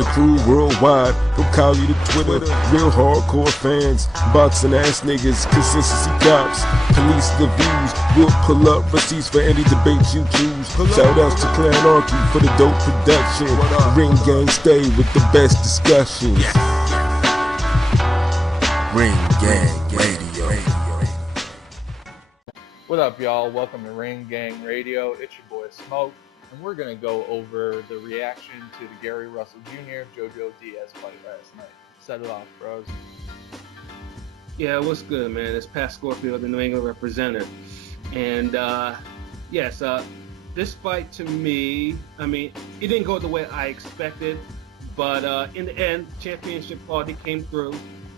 the crew worldwide, from Cali to Twitter, real hardcore fans, boxing ass niggas, consistency cops, police the views, we'll pull up receipts for any debate you choose. Shout outs to Clan Archie for the dope production. Ring Gang stay with the best discussions. Ring Gang Radio. What up, y'all? Welcome to Ring Gang Radio. It's your boy Smoke, and we're gonna go over the reaction to the Gary Russell Jr. JoJo Diaz fight last night. Set it off, bros. Yeah, what's good, man? It's Pat Scorpio, the New England representative. And this fight to me, I mean, it didn't go the way I expected, but in the end, championship party came through.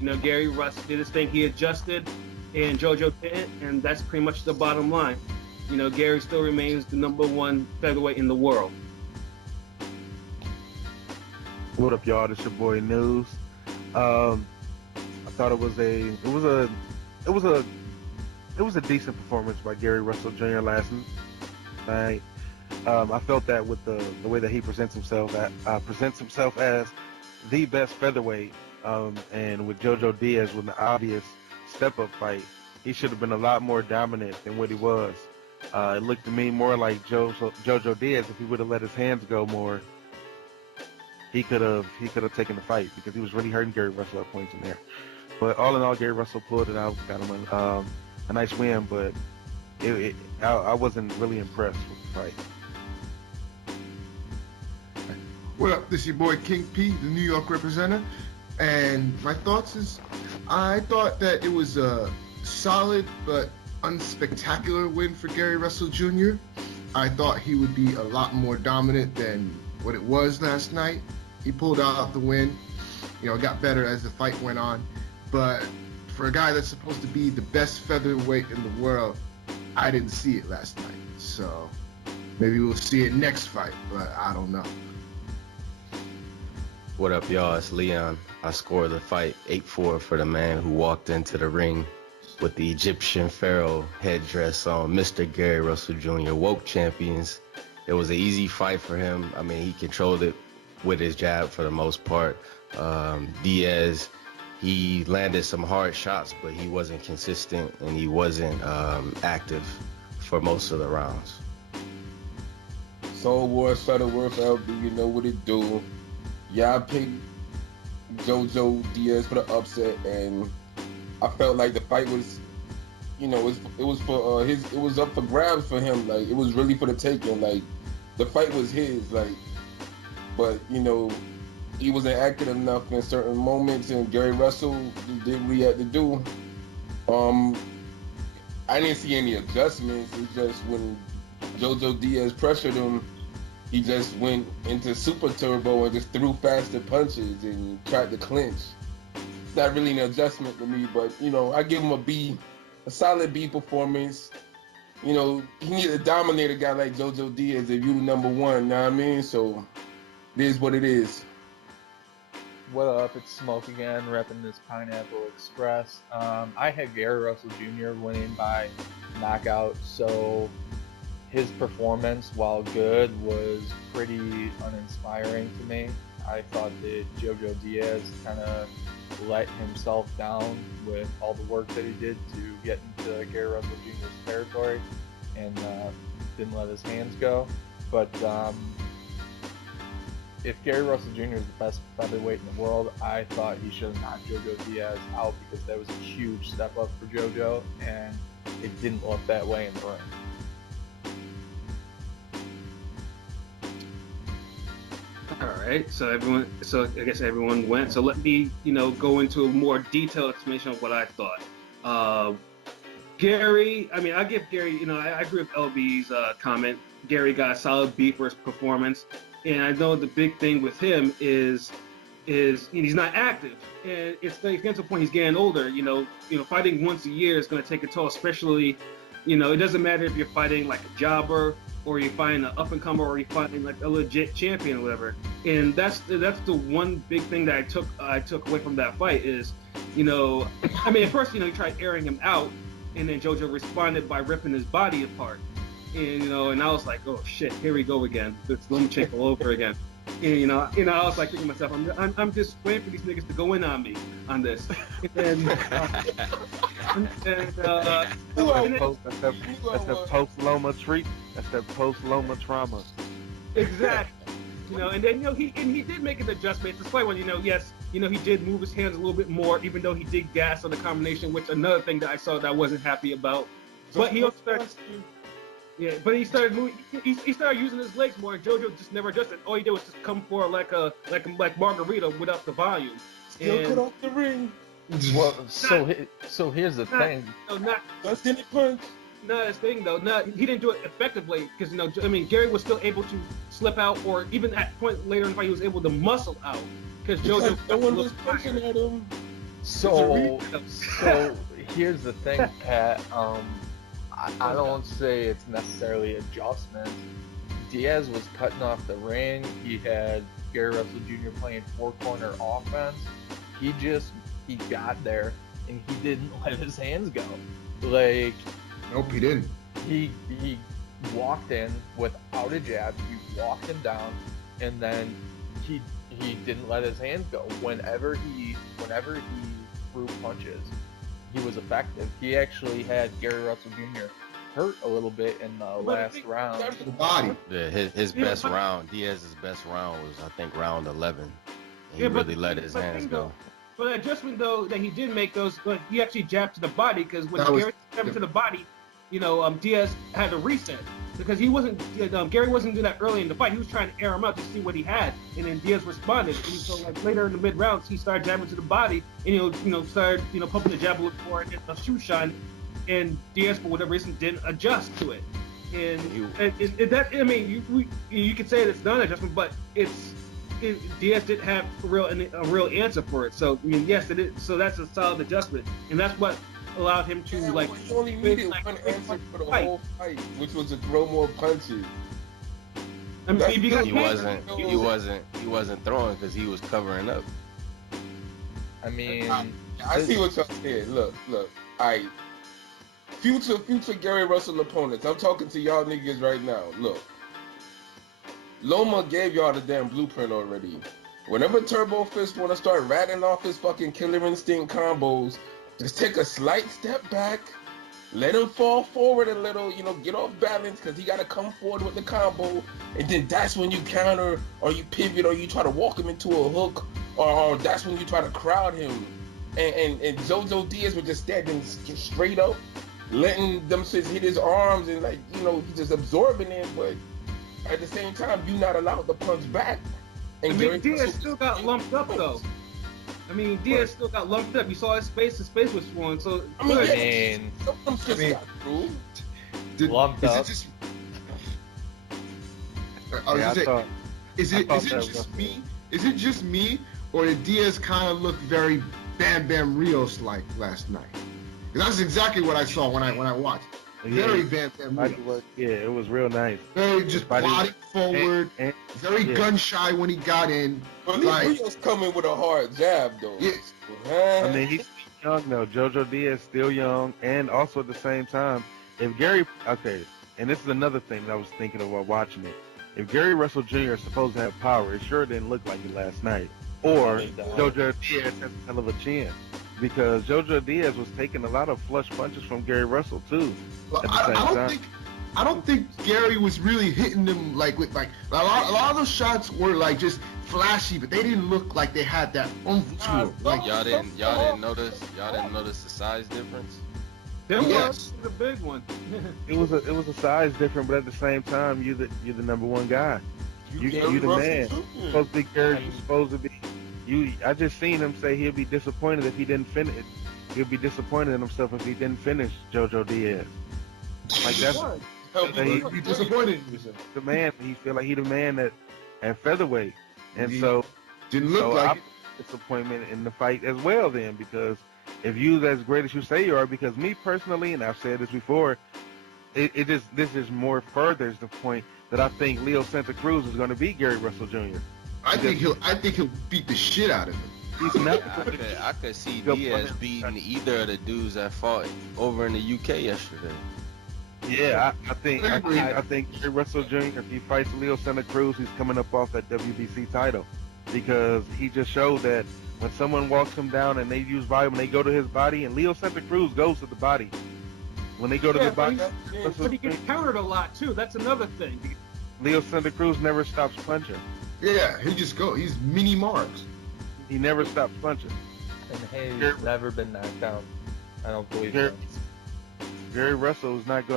You know, Gary Russell did his thing. He adjusted, and JoJo didn't, and that's pretty much the bottom line. You know, Gary still remains the #1 featherweight in the world. What up, y'all? This your boy News. I thought it was a decent performance by Gary Russell Jr. last night. I felt that with the way that he presents himself as the best featherweight, and with JoJo Diaz with an obvious step-up fight, he should have been a lot more dominant than what he was. It looked to me more like JoJo Diaz. If he would have let his hands go more, he could have taken the fight, because he was really hurting Gary Russell at points in there. But all in all, Gary Russell pulled it out, got him a nice win. But I wasn't really impressed with the fight. What up, this is your boy King P, the New York representative, and my thoughts is, I thought that it was a solid but unspectacular win for Gary Russell Jr. I thought he would be a lot more dominant than what it was last night. He pulled out the win, got better as the fight went on, but for a guy that's supposed to be the best featherweight in the world, I didn't see it last night. So maybe we'll see it next fight, but I don't know. What up, y'all? It's Leon. I scored the fight 8-4 for the man who walked into the ring with the Egyptian pharaoh headdress on, Mr. Gary Russell Jr., woke champions. It was an easy fight for him. I mean, he controlled it with his jab for the most part. Diaz, he landed some hard shots, but he wasn't consistent, and he wasn't active for most of the rounds. Soul War, Shuttleworth, LB, you know what it do. Yeah, I picked JoJo Diaz for the upset, and I felt like the fight was, it was for it was up for grabs for him. Like, it was really for the taking. Like, the fight was his. Like, but he wasn't active enough in certain moments, and Gary Russell did what he had to do. I didn't see any adjustments. It's just when JoJo Diaz pressured him, he just went into super turbo and just threw faster punches and tried to clinch. It's not really an adjustment to me, but I give him a solid B performance. He need to dominate a guy like JoJo Diaz if you the #1, know what I mean? So it is what it is. What up? It's Smoke again, repping this Pineapple Express. I had Gary Russell Jr. winning by knockout, so his performance, while good, was pretty uninspiring to me. I thought that JoJo Diaz kind of let himself down with all the work that he did to get into Gary Russell Jr.'s territory, and didn't let his hands go. But if Gary Russell Jr. is the best featherweight in the world, I thought he should have knocked JoJo Diaz out, because that was a huge step up for JoJo, and it didn't look that way in the ring. All right, so I guess everyone went. So let me, go into a more detailed explanation of what I thought. Gary, I mean, I give Gary, I agree with LB's comment. Gary got a solid B for his performance, and I know the big thing with him is he's not active, and it's getting to the point he's getting older. Fighting once a year is going to take a toll, especially, it doesn't matter if you're fighting like a jobber, or you find an up-and-comer, or you find like a legit champion or whatever. And that's the one big thing that I took away from that fight is, at first, he tried airing him out, and then JoJo responded by ripping his body apart. And, and I was like, oh shit, here we go again. It's Lomachenko all over again. And, I was like thinking to myself, I'm just waiting for these niggas to go in on me on this. And then, That's the post-Loma treat. That's the post-Loma trauma. exactly. And then he did make an adjustment. It's despite when yes, he did move his hands a little bit more, even though he did gas on the combination, which another thing that I saw that I wasn't happy about. But he also started. Yeah, but he started moving. He started using his legs more. And JoJo just never adjusted. All he did was just come forward like Margarita without the volume. Still cut off the ring. Well, so here's the thing. That's any punch. Not his thing though. He didn't do it effectively because Gary was still able to slip out, or even at point later in the fight, he was able to muscle out because JoJo. No one was punching at him. So here's the thing, Pat. I don't say it's necessarily adjustment. Diaz was cutting off the ring. He had Gary Russell Jr. playing four-corner offense. He got there and he didn't let his hands go. Like, Nope, he didn't. He walked in without a jab. He walked him down, and then he didn't let his hands go. Whenever he threw punches, he was effective. He actually had Gary Russell Jr. hurt a little bit in the last round. The body. Yeah, his best round, Diaz's best round was, I think, round 11. And he really let his hands go. But the adjustment, though, that he did make those, he actually jabbed to the body, because when Gary jabbed to the body, Diaz had to reset. Because Gary wasn't doing that early in the fight. He was trying to air him out to see what he had, and then Diaz responded. And so, later in the mid rounds, he started jabbing to the body, and started pumping the jab a little more, and a shoe shine. And Diaz, for whatever reason, didn't adjust to it. And you could say it's not an adjustment, but Diaz didn't have a real answer for it. So yes, it is. So that's a solid adjustment, and that's what allowed him to He only needed one answer for the whole fight, which was to throw more punches. I mean, because he wasn't throwing because he was covering up. I mean, I see what y'all saying. Look. All right. Future Gary Russell opponents. I'm talking to y'all niggas right now. Look. Loma gave y'all the damn blueprint already. Whenever Turbo Fist want to start ratting off his fucking Killer Instinct combos, just take a slight step back, let him fall forward a little, get off balance, because he got to come forward with the combo, and then that's when you counter, or you pivot, or you try to walk him into a hook, or that's when you try to crowd him. And JoJo Diaz was just standing straight up, letting them shits hit his arms, and he's just absorbing it, but at the same time, you're not allowed to punch back. And Diaz still got lumped up, though. Diaz still got lumped up. You saw his face was swollen. So lumped up. Is it just me, or did Diaz kind of look very Bam Bam Rios-like last night? That's exactly what I saw when I watched. Very Bam Bam Rios. Yeah, it was real nice. Very just body forward, very gun shy when he got in. But Rios coming with a hard jab, though. Yes. I mean, he's young though. JoJo Diaz still young, and also at the same time, if Gary, and this is another thing that I was thinking of while watching it. If Gary Russell Jr. is supposed to have power, it sure didn't look like it last night. Or JoJo Diaz has a hell of a chin, because JoJo Diaz was taking a lot of flush punches from Gary Russell too. I don't think Gary was really hitting them with a lot of those shots were just flashy, but they didn't look like they had that oomph to them. Y'all didn't notice the size difference? Yes. The big one. It was a size difference, but at the same time, you're the number one guy. You the man. Supposed to be Gary. You're supposed to be. I just seen him say he'll be disappointed if he didn't finish. He'll be disappointed in himself if he didn't finish JoJo Diaz. He'd be disappointed. The man. He feel like he the man at featherweight, and so didn't look like disappointment in the fight as well. Then, because if you as great as you say you are, because me personally, and I've said this before, this is more furthers the point that I think Leo Santa Cruz is going to beat Gary Russell Jr. I think he'll beat the shit out of him. I could see Diaz beating either of the dudes that fought over in the UK yesterday. Yeah, I think Gary Russell Jr. if he fights Leo Santa Cruz, he's coming up off that WBC title because he just showed that when someone walks him down and they use volume and they go to his body, and Leo Santa Cruz goes to the body. When they go to the body, but he gets countered a lot too. That's another thing. Leo Santa Cruz never stops punching. Yeah, he's mini Marks. He never stops punching. And he's never been knocked down. I don't believe so. Gary Russell is not.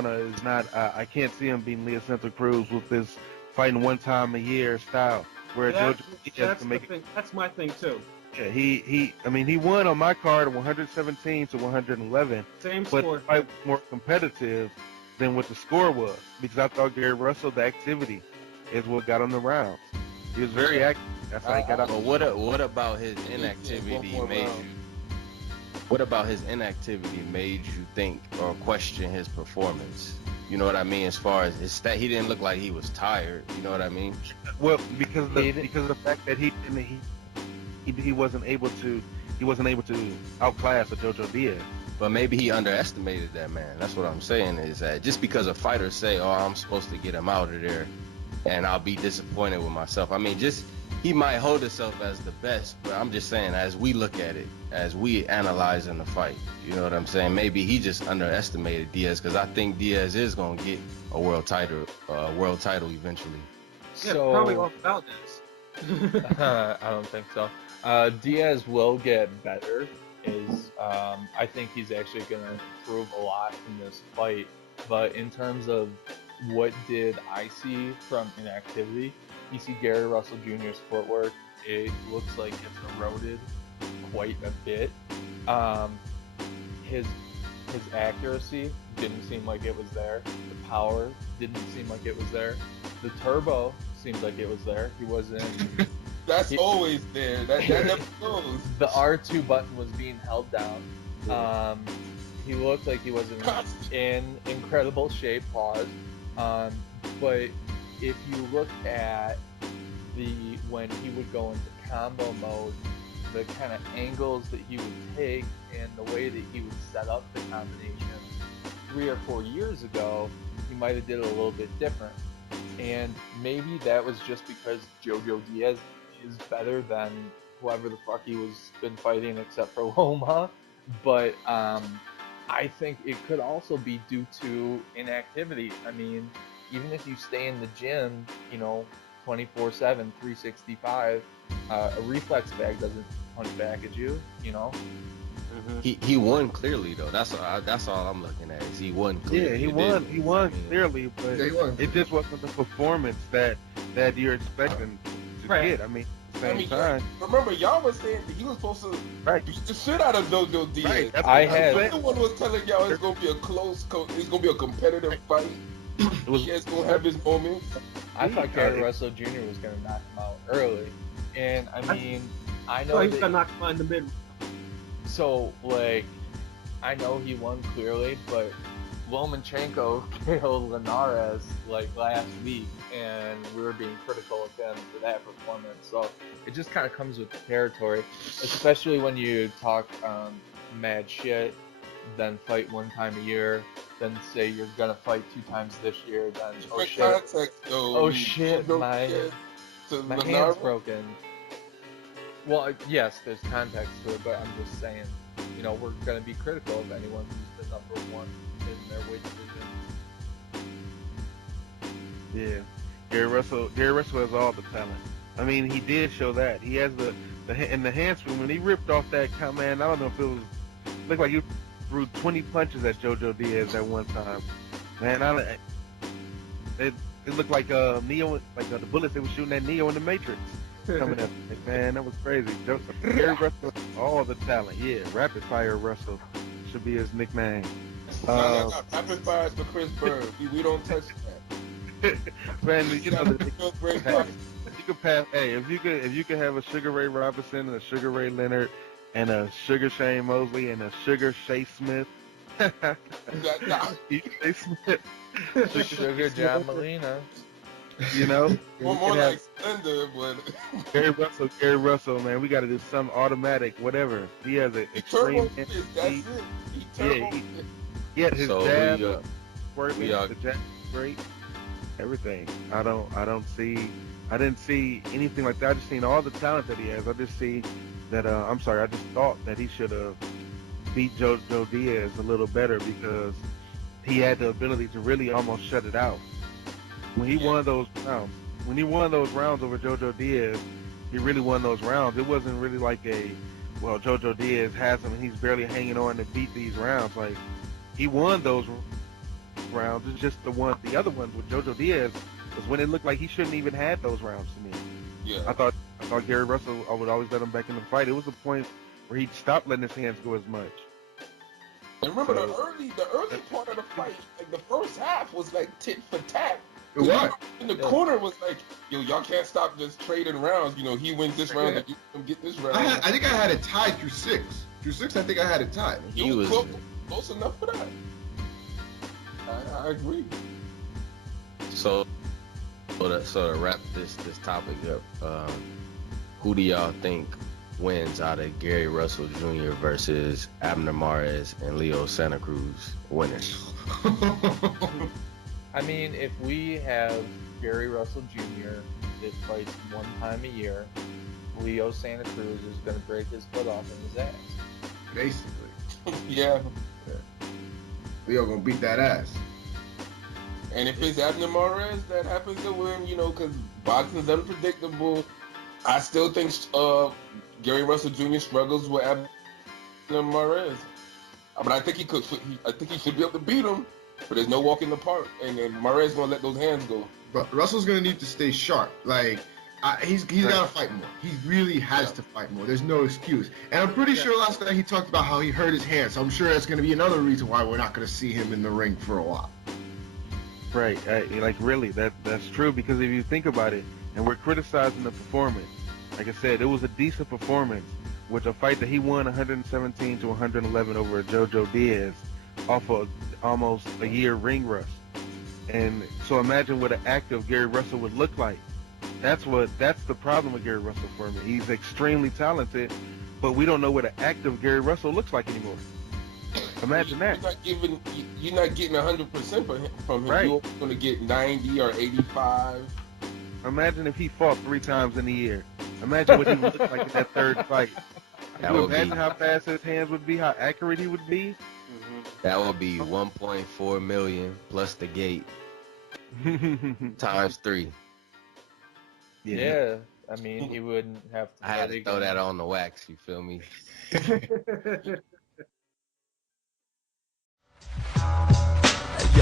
I can't see him beating Leo Santa Cruz with this fighting one time a year style. Where JoJo Diaz can make it. That's my thing too. Yeah, he won on my card 117 to 111. Same but score. The fight was more competitive than what the score was because I thought Gary Russell, the activity, is what got him the rounds. He was very active. That's how he got out. But what about his inactivity made you? What about his inactivity made you think or question his performance? You know what I mean? As far as his stat, he didn't look like he was tired. You know what I mean? Well, because of the fact that he wasn't able to outclass a JoJo Diaz. But maybe he underestimated that man. That's what I'm saying is that just because a fighter say, "Oh, I'm supposed to get him out of there," and I'll be disappointed with myself. I mean, he might hold himself as the best, but I'm just saying as we look at it, as we analyze in the fight, you know what I'm saying? Maybe he just underestimated Diaz because I think Diaz is gonna get a world title eventually. Yeah, probably all about this. I don't think so. Diaz will get better. I think he's actually going to improve a lot in this fight. But in terms of what did I see from inactivity, you see Gary Russell Jr.'s footwork. It looks like it's eroded quite a bit. His accuracy didn't seem like it was there. The power didn't seem like it was there. The turbo seemed like it was there. He wasn't. That's always there. That never goes. The R2 button was being held down. He looked like he wasn't in incredible shape. Pause. But if you look at when he would go into combo mode, the kind of angles that he would take and the way that he would set up the combinations 3 or 4 years ago, he might have did it a little bit different. And maybe that was just because JoJo Diaz is better than whoever the fuck he was been fighting except for Loma. But I think it could also be due to inactivity. I mean, even if you stay in the gym, 24/7, 365, a reflex bag doesn't punch back at you, Mm-hmm. He won clearly though. That's all I'm looking at. Is he won clearly? Yeah, he won clearly, but it just wasn't the performance that you're expecting to get. I mean, at the same time. Remember, y'all was saying that he was supposed to beat the shit out of JoJo Diaz. Right, I'm the one who was telling y'all it's gonna be a it's gonna be a competitive fight. He's gonna have his moments. I thought Gary Russell Jr. was gonna knock him out early, and I mean, I know he's gonna knock him out in the mid. So, I know he won clearly, but Lomachenko killed Linares, last week, and we were being critical of him for that performance. So, it just kind of comes with the territory, especially when you talk mad shit, then fight one time a year, then say you're gonna fight 2 times this year, then, oh shit, my hand's broken. Well, yes, there's context to it, but I'm just saying, we're going to be critical of anyone who's the number one in their weight division. Yeah, Gary Russell has all the talent. I mean, he did show that. He has in the handsprings, when he ripped off that man, I don't know if it was, looked like he threw 20 punches at JoJo Diaz at one time. Man, it looked like Neo, the bullets they were shooting at Neo in the Matrix. Coming up, man, that was crazy. Gary Russell, all the talent. Yeah, Rapid Fire Russell should be his nickname. Rapid Fires for Chris Bird. We don't touch that. Man, you could pass. Hey, if you could have a Sugar Ray Robinson and a Sugar Ray Leonard and a Sugar Shane Mosley and a Sugar Shea Smith. Shea Smith. Sugar John Molina. More like Slender, but Gary Russell, man, we got to do some automatic, whatever. He has an extreme. That's it. He had his jab. working, We are- the jab great, everything. I didn't see anything like that. I just seen all the talent that he has. I just see that. I just thought that he should have beat JoJo Diaz a little better because he had the ability to really almost shut it out. When he won those rounds, over JoJo Diaz, he really won those rounds. It wasn't really like JoJo Diaz has him and he's barely hanging on to beat these rounds. Like, he won those rounds. It's just the other ones with JoJo Diaz was when it looked like he shouldn't even had those rounds to me. Yeah. I thought Gary Russell, I would always let him back in the fight. It was a point where he stopped letting his hands go as much. And remember the early part of the fight, like the first half was like tit for tat. It was. In the corner was like, yo, y'all can't stop just trading rounds. You know, he wins this round, and you can get this round. I think I had it tied through 6. Through 6, I think I had it tied. He was close enough for that. I agree. So to wrap this topic up, who do y'all think wins out of Gary Russell Jr. versus Abner Mares and Leo Santa Cruz winning? I mean, if we have Gary Russell Jr. that fights one time a year, Leo Santa Cruz is going to break his foot off in his ass. Basically. Yeah. Leo gonna beat that ass. And if it's Abner Mares that happens to win, you know, because boxing's unpredictable, I still think Gary Russell Jr. struggles with Abner Mares. But I think he should be able to beat him. But there's no walk in the park, and Mares gonna let those hands go. But Russell's gonna need to stay sharp. Like, he's gotta fight more. He really has to fight more. There's no excuse. And I'm pretty sure last night he talked about how he hurt his hand. So I'm sure that's gonna be another reason why we're not gonna see him in the ring for a while. Right. Like, really, that's true, because if you think about it, and we're criticizing the performance, like I said, it was a decent performance, with a fight that he won 117 to 111 over JoJo Diaz off of almost a year ring rust. And so imagine what an active Gary Russell would look like. That's the problem with Gary Russell for me. He's extremely talented, but we don't know what an active Gary Russell looks like anymore. Imagine that. You're not getting 100% from him. Right. You're going to get 90 or 85. Imagine if he fought 3 times in a year. Imagine what he would look like in that third fight. That Can you would imagine be- how fast his hands would be, how accurate he would be? That would be 1.4 million plus the gate times 3. Yeah. I mean, he wouldn't have to. I had fight to throw again. that on the wax. You feel me?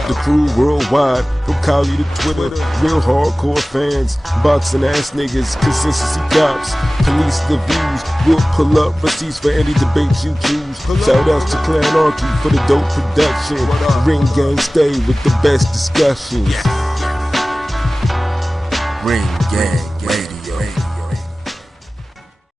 The crew worldwide, from Cali to Twitter, real hardcore fans, boxing ass niggas, consistency cops, police the views, we'll pull up receipts for any debate you choose. Shout outs to Clan Archie for the dope production, Ring Gang stay with the best discussions. Ring Gang Radio.